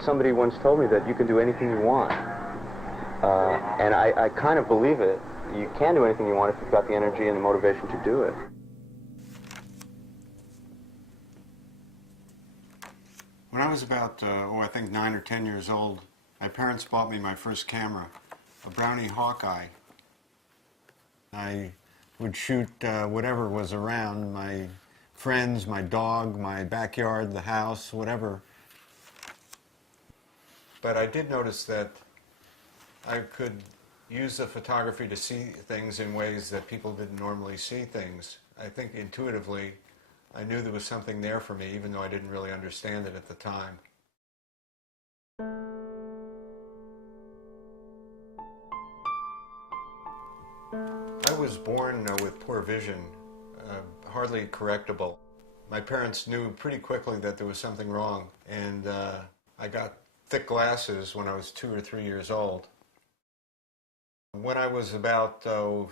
Somebody once told me that you can do anything you want. And I kind of believe it. You can do anything you want if you've got the energy and the motivation to do it. When I was about, I think 9 or 10 years old, my parents bought me my first camera, a Brownie Hawkeye. I would shoot whatever was around, my friends, my dog, my backyard, the house, whatever. But I did notice that I could use the photography to see things in ways that people didn't normally see things. I think intuitively, I knew there was something there for me, even though I didn't really understand it at the time. I was born with poor vision, hardly correctable. My parents knew pretty quickly that there was something wrong, and I got thick glasses when I was 2 or 3 years old. When I was about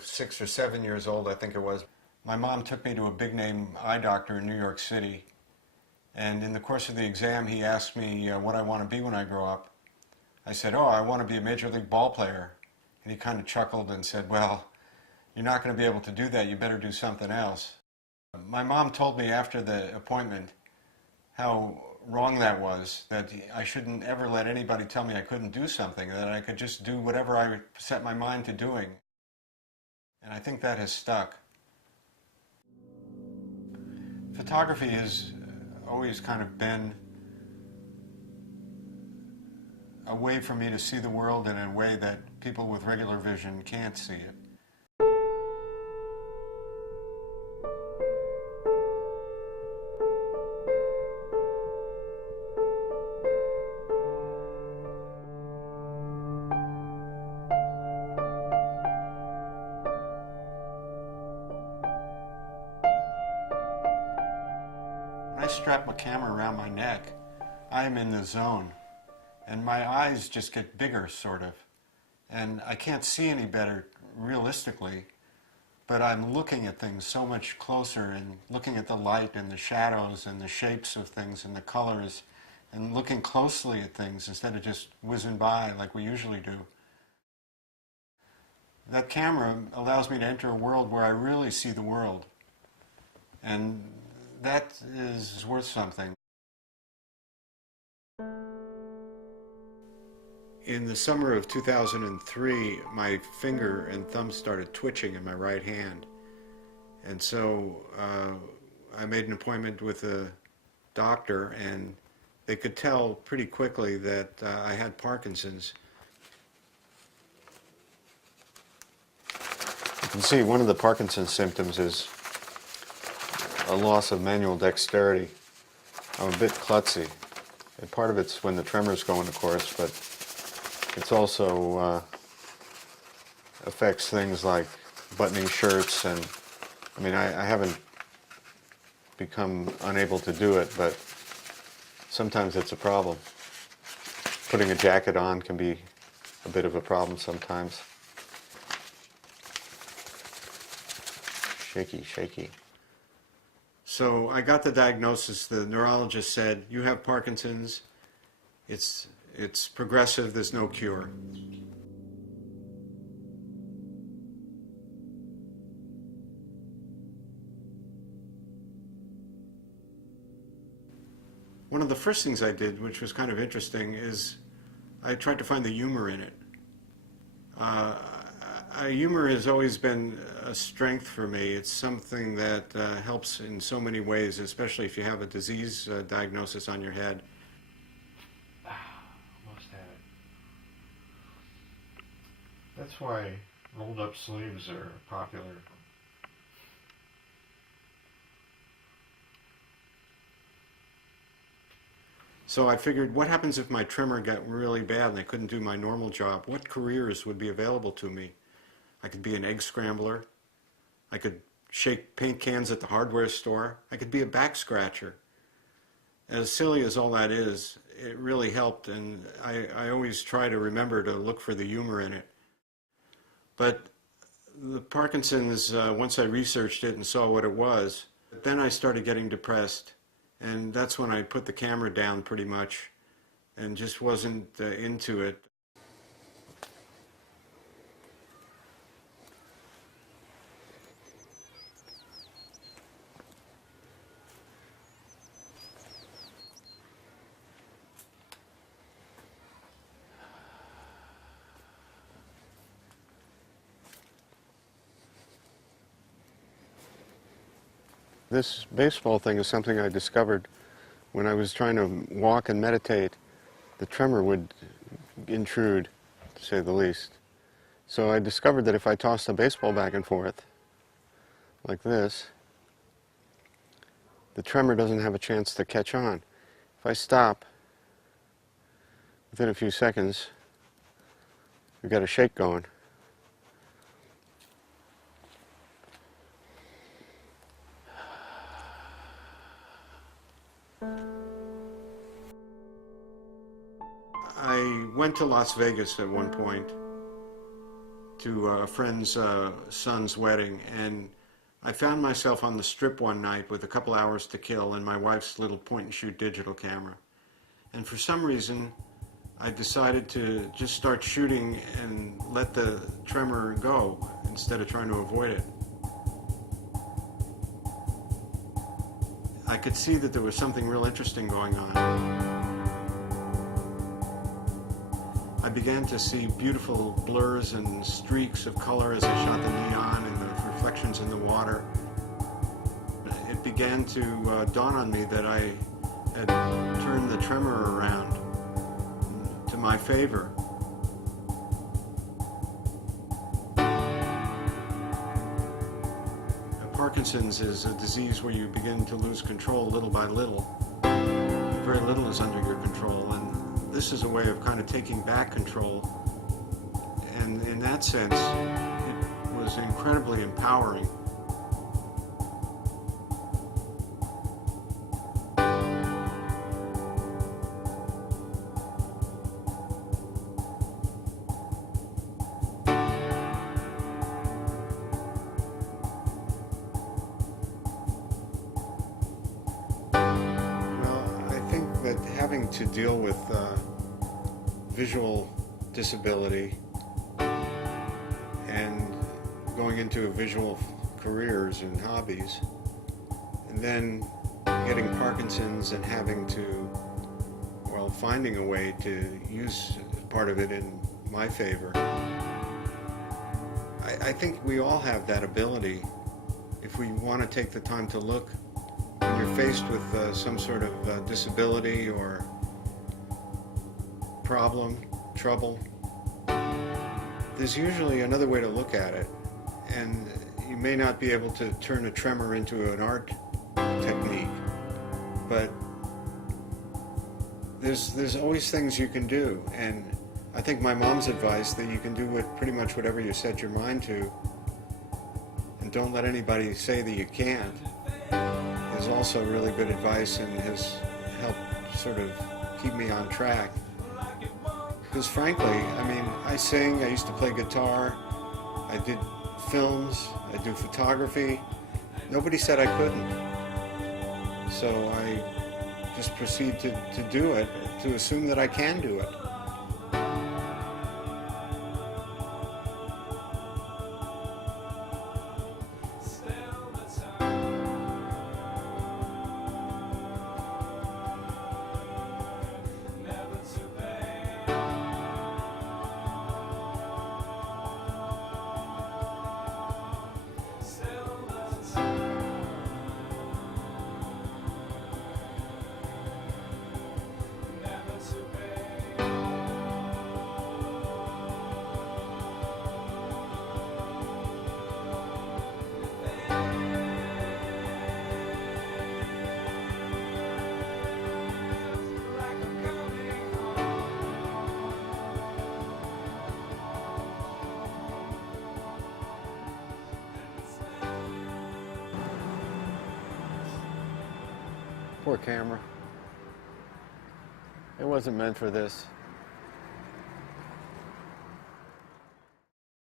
6 or 7 years old, I think it was, my mom took me to a big-name eye doctor in New York City, and in the course of the exam he asked me what I want to be when I grow up. I said, "Oh, I want to be a major league ball player." And he kind of chuckled and said, "Well, you're not going to be able to do that, you better do something else." My mom told me after the appointment how wrong that was, that I shouldn't ever let anybody tell me I couldn't do something, that I could just do whatever I set my mind to doing. And I think that has stuck. Photography has always kind of been a way for me to see the world in a way that people with regular vision can't see it. When I strap my camera around my neck, I am in the zone, and my eyes just get bigger, sort of, and I can't see any better realistically, but I'm looking at things so much closer and looking at the light and the shadows and the shapes of things and the colors and looking closely at things instead of just whizzing by like we usually do. That camera allows me to enter a world where I really see the world, and that is worth something. In the summer of 2003, my finger and thumb started twitching in my right hand. And so I made an appointment with a doctor, and they could tell pretty quickly that I had Parkinson's. You can see one of the Parkinson's symptoms is a loss of manual dexterity. I'm a bit klutzy. And part of it's when the tremors go into course, but it's also affects things like buttoning shirts, and I mean, I haven't become unable to do it, but sometimes it's a problem. Putting a jacket on can be a bit of a problem sometimes. Shaky, shaky. So I got the diagnosis. The neurologist said, "You have Parkinson's. It's progressive, there's no cure." One of the first things I did, which was kind of interesting, is I tried to find the humor in it. Humor has always been a strength for me. It's something that helps in so many ways, especially if you have a disease diagnosis on your head. Almost had it. That's why rolled up sleeves are popular. So I figured, what happens if my tremor got really bad and I couldn't do my normal job? What careers would be available to me? I could be an egg scrambler. I could shake paint cans at the hardware store. I could be a back scratcher. As silly as all that is, it really helped, and I always try to remember to look for the humor in it. But the Parkinson's, once I researched it and saw what it was, then I started getting depressed, and that's when I put the camera down pretty much and just wasn't into it. This baseball thing is something I discovered when I was trying to walk and meditate. The tremor would intrude, to say the least. So I discovered that if I tossed a baseball back and forth, like this, the tremor doesn't have a chance to catch on. If I stop, within a few seconds, we've got a shake going. I went to Las Vegas at one point to a friend's son's wedding, and I found myself on the Strip one night with a couple hours to kill and my wife's little point-and-shoot digital camera. And for some reason, I decided to just start shooting and let the tremor go instead of trying to avoid it. I could see that there was something real interesting going on. I began to see beautiful blurs and streaks of color as I shot the neon and the reflections in the water. It began to dawn on me that I had turned the tremor around to my favor. Parkinson's is a disease where you begin to lose control little by little. Very little is under your control, and this is a way of kind of taking back control, and in that sense, it was incredibly empowering. Well, I think that having to deal with visual disability and going into visual careers and hobbies, and then getting Parkinson's and having to, well, finding a way to use part of it in my favor. I think we all have that ability if we want to take the time to look. When you're faced with some sort of disability or problem, trouble, there's usually another way to look at it, and you may not be able to turn a tremor into an art technique, but there's always things you can do. And I think my mom's advice that you can do pretty much whatever you set your mind to, and don't let anybody say that you can't, is also really good advice and has helped sort of keep me on track. Because frankly, I mean, I sing, I used to play guitar, I did films, I do photography. Nobody said I couldn't. So I just proceed to do it, to assume that I can do it. Poor camera. It wasn't meant for this.